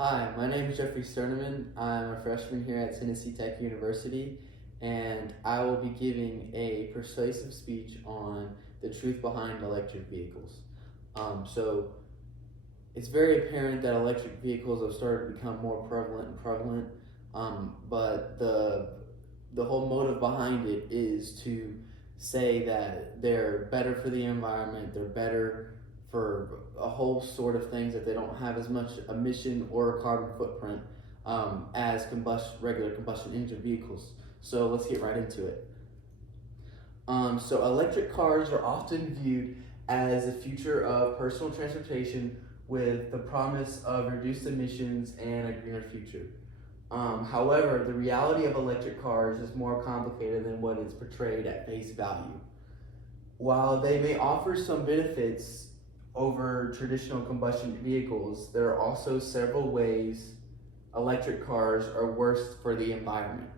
Hi, my name is Jeffrey Sterneman. I'm a freshman here at Tennessee Tech University, and I will be giving a persuasive speech on the truth behind electric vehicles. So it's very apparent that electric vehicles have started to become more prevalent, but the whole motive behind it is to say that they're better for the environment, they're better for a whole sort of things, that they don't have as much emission or carbon footprint as regular combustion engine vehicles. So let's get right into it. So electric cars are often viewed as the future of personal transportation with the promise of reduced emissions and a greener future. However, the reality of electric cars is more complicated than what is portrayed at face value. While they may offer some benefits over traditional combustion vehicles, there are also several ways electric cars are worse for the environment.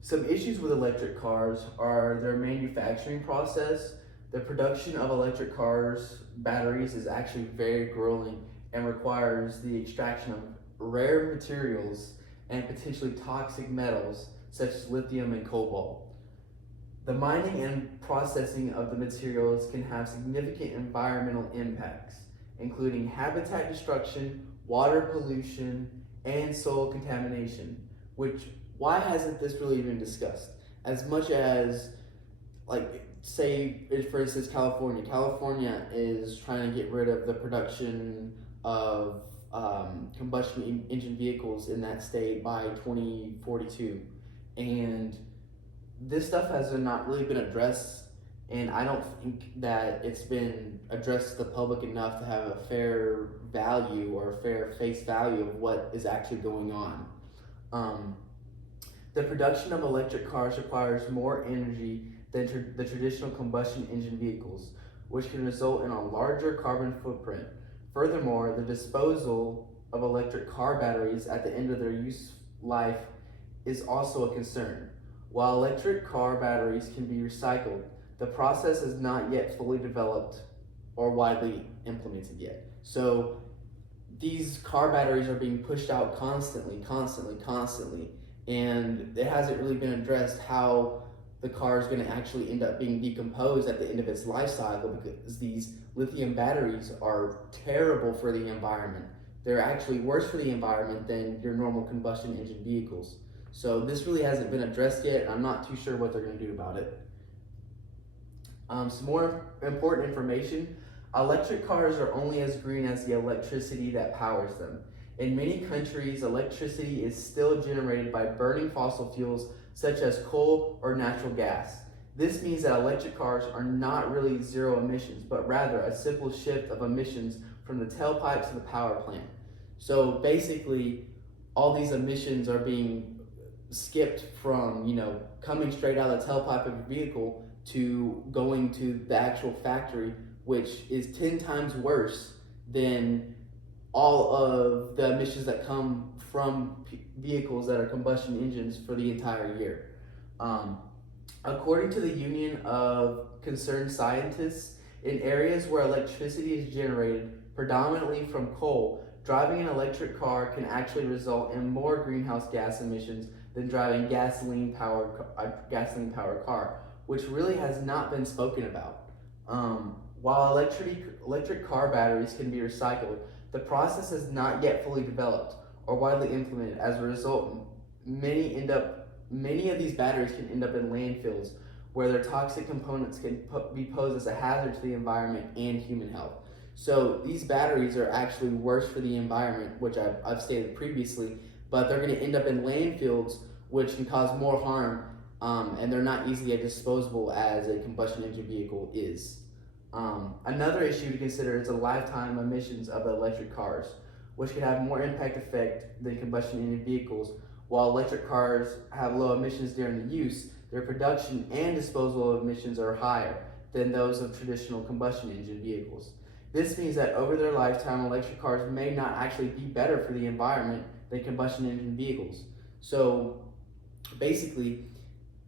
Some issues with electric cars are their manufacturing process. The production of electric cars batteries is actually very grueling and requires the extraction of rare materials and potentially toxic metals such as lithium and cobalt. The mining and processing of the materials can have significant environmental impacts, including habitat destruction, water pollution, and soil contamination, which why hasn't this really been discussed? As much as, like, say, for instance, California is trying to get rid of the production of combustion engine vehicles in that state by 2042. And this stuff has not really been addressed, and I don't think that it's been addressed to the public enough to have a fair value or a fair face value of what is actually going on. The production of electric cars requires more energy than the traditional combustion engine vehicles, which can result in a larger carbon footprint. Furthermore, the disposal of electric car batteries at the end of their use life is also a concern. While electric car batteries can be recycled, the process is not yet fully developed or widely implemented yet. So these car batteries are being pushed out constantly, and it hasn't really been addressed how the car is going to actually end up being decomposed at the end of its life cycle, because these lithium batteries are terrible for the environment. They're actually worse for the environment than your normal combustion engine vehicles. So this really hasn't been addressed yet, and I'm not too sure what they're going to do about it. Some more important information. Electric cars are only as green as the electricity that powers them. In many countries, electricity is still generated by burning fossil fuels such as coal or natural gas. This means that electric cars are not really zero emissions, but rather a simple shift of emissions from the tailpipe to the power plant. So basically, all these emissions are being skipped from, coming straight out of the tailpipe of your vehicle to going to the actual factory, which is 10 times worse than all of the emissions that come from vehicles that are combustion engines for the entire year. According to the Union of Concerned Scientists, in areas where electricity is generated predominantly from coal, driving an electric car can actually result in more greenhouse gas emissions than driving a gasoline-powered car, which really has not been spoken about. While electric car batteries can be recycled, the process is not yet fully developed or widely implemented. As a result, many of these batteries can end up in landfills where their toxic components can be posed as a hazard to the environment and human health. So these batteries are actually worse for the environment, which I've stated previously, but they're going to end up in landfills, which can cause more harm, and they're not easily as disposable as a combustion engine vehicle is. Another issue to consider is the lifetime emissions of electric cars, which can have more impact effect than combustion engine vehicles. While electric cars have low emissions during the use, their production and disposal of emissions are higher than those of traditional combustion engine vehicles. This means that over their lifetime, electric cars may not actually be better for the environment than combustion engine vehicles. So basically,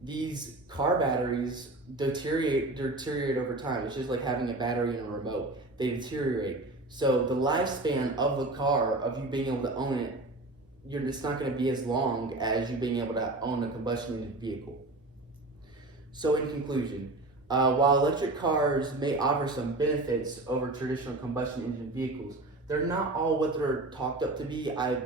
these car batteries deteriorate over time. It's just like having a battery in a remote. They deteriorate. So the lifespan of the car, of you being able to own it, it's not going to be as long as you being able to own a combustion engine vehicle. So in conclusion, while electric cars may offer some benefits over traditional combustion engine vehicles, they're not all what they're talked up to be. I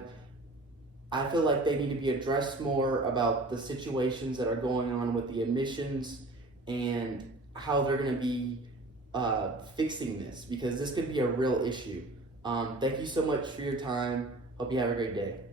feel like they need to be addressed more about the situations that are going on with the emissions and how they're going to be fixing this, because this could be a real issue. Thank you so much for your time. Hope you have a great day.